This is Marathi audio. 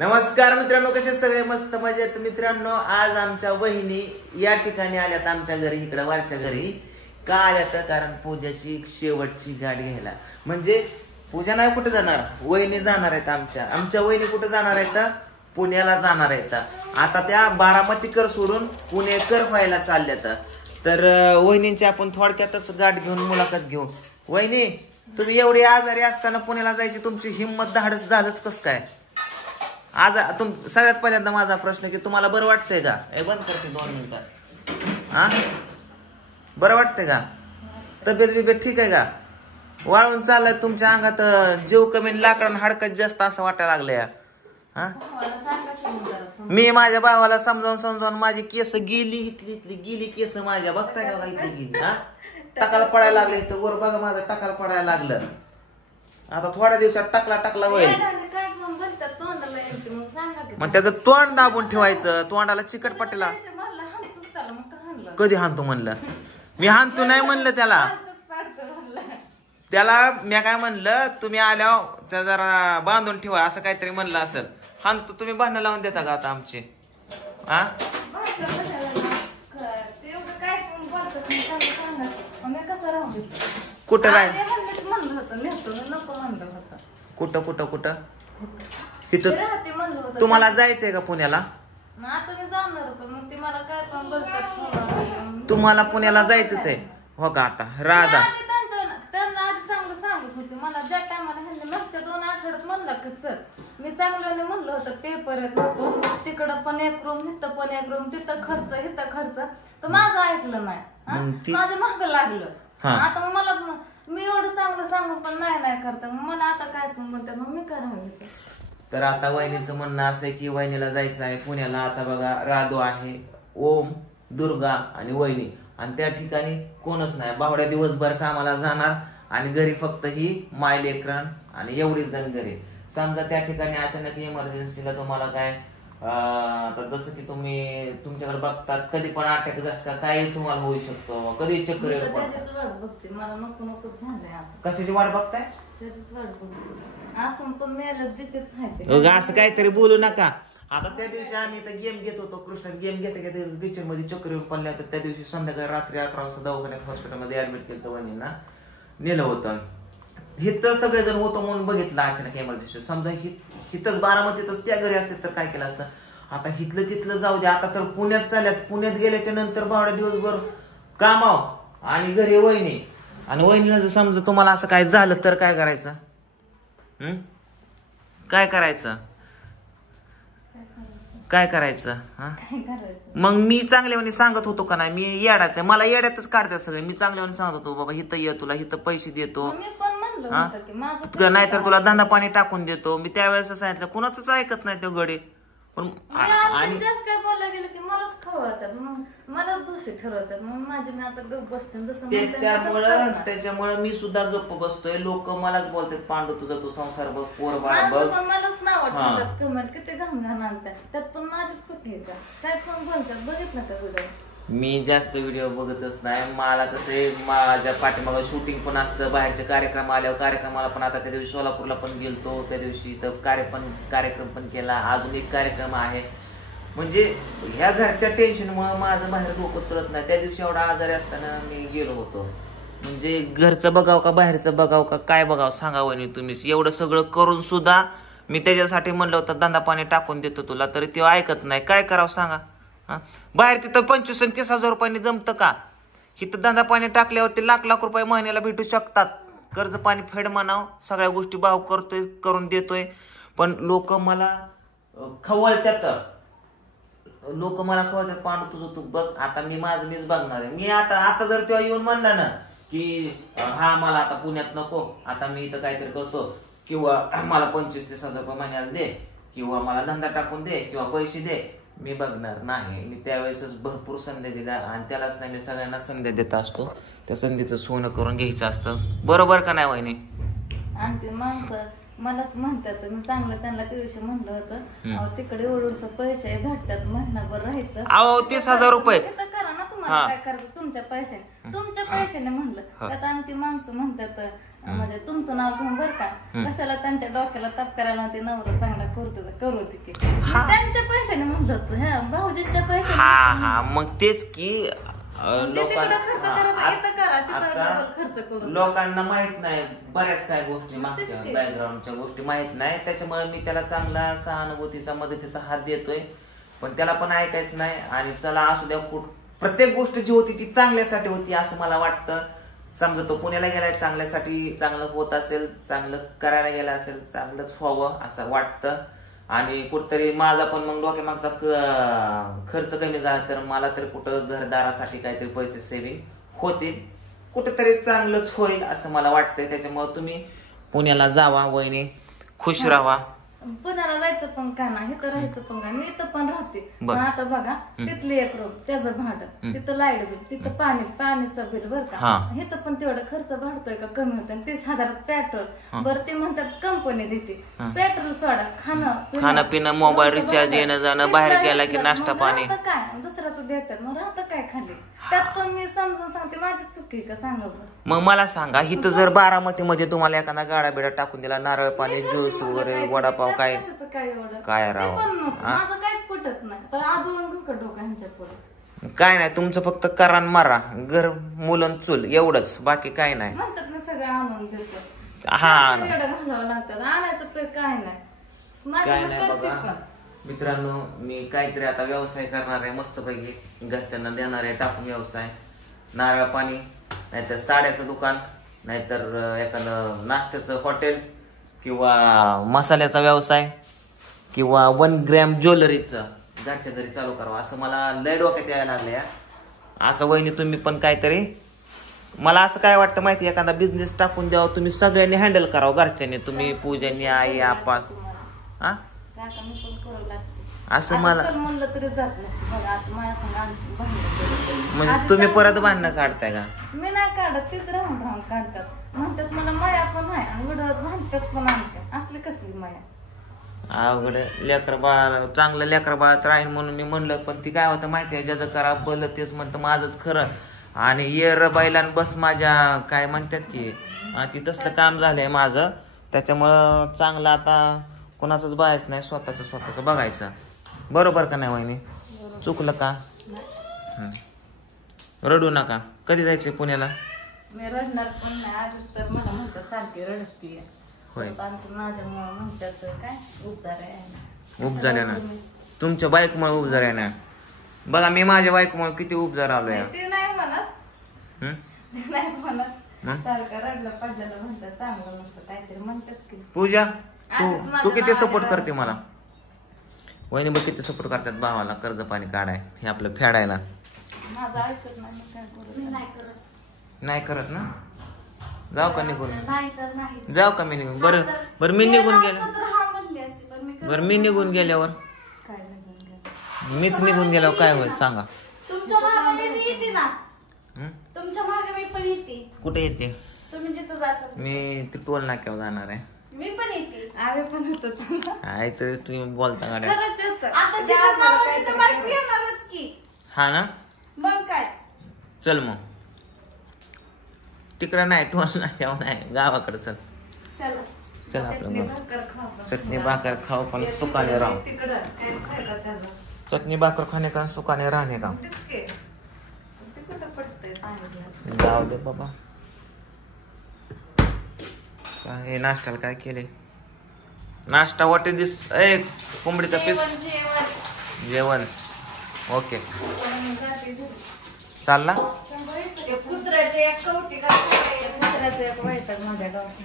नमस्कार मित्रांनो, कसे सगळे मस्त मजेत मित्रांनो. आज आमच्या वहिनी या ठिकाणी आल्यात आमच्या घरी, इकडे वरच्या घरी. का आल्यात? कारण पूजाची शेवटची गाडी घ्यायला. म्हणजे पूजा नाही कुठे जाणार, वहिनी जाणार आहेत. आमच्या वहिनी कुठे जाणार आहेत? पुण्याला जाणार आहेत. आता त्या बारामतीकर सोडून पुणेकर व्हायला चालल्यात. तर वहिनींची आपण थोडक्यातच गाठ घेऊन मुलाखत घेऊ. वहिनी, तुम्ही एवढी आजारी असताना पुण्याला जायची तुमची हिंमत धाडस झालंच कस काय? आज सगळ्यात पहिल्यांदा माझा प्रश्न की तुम्हाला बरं वाटतंय का? हे बंद करते 2 मिनिटात. हा, बरं वाटतंय का? तब्येत बिब्येत ठीक आहे का? वाळून चाललंय तुमच्या अंगात, जीव कमी लाकडं हाडकत जास्त असं वाटायला लागलंय. हा, मी माझ्या भावाला समजावून माझी केस गेली केस माझ्या, बघताय का इथली गेली? हा, टाकाला पडायला लागले इथं वर बघा, माझं टाकाला पडायला लागलं. आता थोड्या दिवसात टाकला होईल. मग त्याचं तोंड दाबून ठेवायचं, तोंडाला चिकट पट्टीला. कधी हाणतो म्हणलं? मी हाणतो नाही म्हणलं त्याला मी काय म्हणलं, तुम्ही आल्यावर त्या जरा बांधून ठेवा असं काहीतरी म्हणलं असेल. हाणतो तुम्ही भांडण लावून देता का आता आमचे? हा, कुठं राहील? कुठं इथं तुम्हाला जायचंय का पुण्याला? तुम्हाला पुण्याला जायचंच आहे हो का? आता राधा मला ज्या टायमाला मागच्या 2 आठवड्यात म्हणलं की चल, मी चांगल्याने म्हणलं होतं पेपर नको, तिकडं पण एक रूम, इथं पण एक रूम, तिथं खर्च, तर माझं ऐकलं नाही, माझं मागं लागलं. आता मग मला मी एवढं चांगलं सांगून पण नाही करता, मला आता काय पण म्हणतात, मग मी काय राहायचं. तर आता वहिनीचं म्हणणं असं आहे की वहिनीला जायचं आहे पुण्याला. आता बघा, राधू आहे, ओम, दुर्गा आणि वहिनी, आणि त्या ठिकाणी कोणच नाही. बावड्या दिवसभर कामाला जाणार आणि घरी फक्त ही माय लेकरन आणि एवढीच जण घरी. समजा त्या ठिकाणी अचानक इमर्जन्सीला तुम्हाला काय, आता जसं की तुम्ही तुमच्याकडे बघतात, कधी पण अटॅक झटका काही तुम्हाला होऊ शकतो, कधी चक्कर येऊ शकते. मला नको झालंय. कशाची वाट बघताय? असं काहीतरी बोलू नका. आता त्या दिवशी आम्ही इथं गेम घेत होतो, कृष्णात गेम घेते किचन मध्ये चक्कर येऊन पडल्या होत्या. त्या दिवशी संध्याकाळी रात्री 11 वाजता दवाखान्यात हॉस्पिटलमध्ये ऍडमिट केलं होतं, वहिनींना नेलं होतं. हिथं सगळेजण होतं म्हणून बघितलं अचानक इमर्जन्सी. समजा हिथंच बारामतीतच त्या घरी असते तर काय केलं असतं. आता हिथलं तिथलं जाऊ दे, आता तर पुण्यात चालल्यात. पुण्यात गेल्याच्या नंतर बावड्या दिवसभर कामाव आणि घरी वहिनी, आणि वहिनीला जर समजा तुम्हाला असं काय झालं तर काय करायचं? काय करायचं? हा, मग मी चांगल्यावानी सांगत होतो का नाही? मी येडाचं, मला येड्यातच काढतात सगळे. मी चांगल्यावानी सांगत होतो, बाबा हिथं ये, तुला हिथं पैसे देतो, नाहीतर तुला धंदा पाणी टाकून देतो. मी त्यावेळेस सांगितलं, कुणाच ऐकत नाही तो गडे. पण आणि काय बोलायला गेलं की मलाच खवळतात, मला दोषी ठरवतात. मग माझी मी आता गप्प बसते. त्याच्यामुळे मी सुद्धा गप्प बसतोय. लोक मलाच बोलतात, पांडू तुझा तू संसार बघ, पोर बाळ बघ. मलाच नाव ठेवतात, कमेंट किती घाण आणतात. त्यात पण माझी चुकी आहे का? काय पण बोलतात, बघितलं का व्हिडिओ? मी जास्त व्हिडिओ बघतच नाही. मला कसं माझ्या पाठीमागं शूटिंग पण असतं, बाहेरचे कार्यक्रम आल्यावर कार्यक्रमाला पण. आता त्या दिवशी सोलापूरला पण गेलतो, त्या दिवशी इथं कार्यक्रम पण केला. अजून एक कार्यक्रम आहे. म्हणजे ह्या घरच्या टेन्शनमुळे माझं बाहेर डोकं चलत नाही. त्या दिवशी एवढा आजारी असताना मी गेलो होतो. म्हणजे घरचं बघाव का बाहेरचं बघाव का काय बघावं सांगा वहिनी तुम्हीच. एवढं सगळं करून सुद्धा मी त्याच्यासाठी म्हणलं होतं धंदा पाणी टाकून देतो तुला, तरी ते ऐकत नाही. काय करावं सांगा? बाहेर तिथं 25 आणि 30 हजार रुपयांनी जमतं का? इथं धंदा पाणी टाकल्यावरती लाख रुपये महिन्याला भेटू शकतात. कर्ज पाणी फेड म्हणाव, सगळ्या गोष्टी भाव करून देतोय. पण लोक मला खवळतात, पांडू तुझं तू बघ. आता मी माझं मीच बघणार आहे. मी आता जर तेव्हा येऊन म्हणला ना की हा मला आता पुण्यात नको, आता मी इथं काहीतरी करतो, किंवा मला 25-30 हजार रुपये महिन्याला दे, किंवा मला धंदा टाकून दे, किंवा पैसे दे, मी बघणार नाही. मी त्यावेळेसच भरपूर संधी दिल्या, आणि त्यालाच नाही मी सगळ्यांना संधी देत असतो. त्या संधीचं सोनं करून घ्यायचं असतं. बरोबर का नाही वहिनी? आणि ते माणसं मलाच म्हणतात, मी चांगलं त्यांना त्या दिवशी म्हणलं होतं, तिकडे एवढं पैसे भेटतात, महिनाभर राहायचं. 30,000 रुपये करा ना, तुम्हाला काय करायचं तुमच्या पैशाने म्हणलं. त्यात आणखी माणसं म्हणतात, म्हणजे तुमचं नाव घेऊन बरं का, कशाला त्यांच्या डोक्याला ताप करायला ते नवरा चांगला करू दे की त्यांच्या पैशाने म्हणलं होतं, ह्या भाऊजींच्या पैशाने हा मग तेच की म्हणजे तिकडं खर्च करायचा इथं करा, तिथं डबल खर्च करू. लोकांना माहित नाही बऱ्याच काय गोष्टी मागच्या बॅकग्राऊंडच्या गोष्टी माहित नाही, त्याच्यामुळे मी त्याला चांगला सहानुभूतीचा मदतीचा हात देतोय, पण त्याला पण ऐकायचं नाही. आणि चला असू द्या, प्रत्येक गोष्ट जी होती ती चांगल्यासाठी होती असं मला वाटतं. समजा तो पुण्याला गेलाय चांगल्यासाठी, चांगलं होत असेल, चांगलं करायला गेला असेल, चांगलंच व्हावं असं वाटतं. आणि कुठतरी माझा पण मग डोक्यामागचा खर्च कमी झाला तर मला तर कुठं घरदारासाठी काहीतरी पैसे सेव्हिंग होतील, कुठेतरी चांगलंच होईल असं मला वाटतंय. त्याच्यामुळे तुम्ही पुण्याला जावा, वहिनी खुश राहा. पुण्याला जायचं पण काय नाही, इथं राहायचं पण काय, मी इथं पण राहते. पण आता बघा तिथलं एक रूम, त्याचं भाडं, तिथं लाईट बिल, तिथं पाणीचं बिल, बरं का. इथं पण तेवढं खर्च वाढतोय का कमी होतोय. 30,000 पेट्रोल, बरं ते म्हणतात कंपनी देते पेट्रोल, सोडा, खाणं पिणं, मोबाईल रिचार्ज, येणं जाणं, बाहेर गेला की नाश्ता पाणी, काय दुसऱ्याचं देतात, मग राहतं काय खाली. त्यात पण मी समजून सांगते माझी चुकी का सांगा बरं. मग मला सांगा, इथं जर बारामती मध्ये तुम्हाला एखादा गाडा बिडा टाकून दिला, नारळ पाणी, ज्यूस वगैरे, वडापाव, काय राव, माझं काहीच पटत नाही, तर आदळून डोका ह्यांच्या पुढे काय नाही. तुमचं फक्त करान मारा, घर मुलं चूल एवढंच, बाकी काय नाही. म्हणतात ना सगळं आणून देतो, हा घालावं लागतात, आणायचं तर काय नाही. काय नाही बघा मित्रांनो, मी काहीतरी आता व्यवसाय करणार आहे मस्तपैकी, घरच्यांना देणार आहे टाकून व्यवसाय. नारळ पाणी, नाहीतर साड्याचं दुकान, नाहीतर एखादं नाश्त्याचं हॉटेल, किंवा मसाल्याचा व्यवसाय, किंवा 1 ग्रॅम ज्वेलरीचं घरच्या घरी चालू करावं असं मला लय डोक्यात यायला लागलं या. असं वहिनी तुम्ही पण काहीतरी, मला असं काय वाटतं माहिती, एखादा बिझनेस टाकून द्यावा, तुम्ही सगळ्यांनी हँडल करावं, घरच्यांनी, तुम्ही, पूजानी, आई, आपास, हा असं मला म्हणलं तरी जात नाही. म्हणजे तुम्ही परत भांडणं काढताय का? मी नाही काढत, तीच राहून काढतात, म्हणतात मला माया पण आहे आणि विडत भांडतात पण आणतात, असली कसली माया. अवघड लेकर बाळ, चांगलं लेकर बाळात राहील म्हणून मी म्हणलं, पण ती काय होतं माहिती आहे, ज्याचं करा भलं तेच म्हणतं माझंच खरं, आणि ये र बैलान बस माझ्या काय म्हणतात की, ती तसलं काम झालंय माझं. त्याच्यामुळं चांगलं आता कोणाचंच बायच नाही, स्वतःच बघायचं. बरोबर का नाही वहिनी? चुकलं का? रडू नका. कधी जायचंय पुण्याला? मी रडणार पण नाही, आज तर मला म्हणतात सारखी रडतीये. होय, माझ्यामुळे म्हणतात काय उपजाऱ्या ना, तुमच्या बाईकमुळे उपजाऱ्या ना. बघा मी माझ्या बाईकमुळे किती उपजार आलोय. ते नाही म्हणत, नाही म्हणत, सारखं रडलं पडलेलं म्हणतात, चांगलं नसतं काहीतरी म्हणतात की. पूजा तू किती सपोर्ट करते मला? वहिनी बघ किती सपोर्ट करतात भावाला कर्ज पाणी काढाय, हे आपलं फेडायला. माझं ऐकत नाही, नाही करत ना. जाऊ का निघून? जाऊ का मी निघून? बरं मी निघून गेलो, बरं मी निघून गेल्यावर, मीच निघून गेल्यावर काय होईल सांगा? तुमच्या मागे मी येते ना, तुमच्या मागे मी पण येते. कुठे येते? तुम्ही जिथं जायचं मी ते टोल नाक्यावर जाणार आहे. मी पण येते. आम्ही पण होतो चांगला. आयचं तुम्ही बोलता गाड्या. आता जिथं जाणार तिथं बाईक येणारच की. हा ना, मग काय. चल मग तिकडं नाही, टोल नाक्यावर नाही, गावाकडे चल. चल आपलं मग चटणी भाकर खाऊ, पण सुखाने राहू. चटणी भाकर खाणे का सुखाने राहणे का? जाऊ दे बाबा. हे नाश्त्याला काय केले? नाश्ता वाट दिस कोंबडीचा पीस जेवण. ओके चालला. कुत्र्याचं एक कौतिक, कुत्र्याचं एक वैताग माझ्या गावात.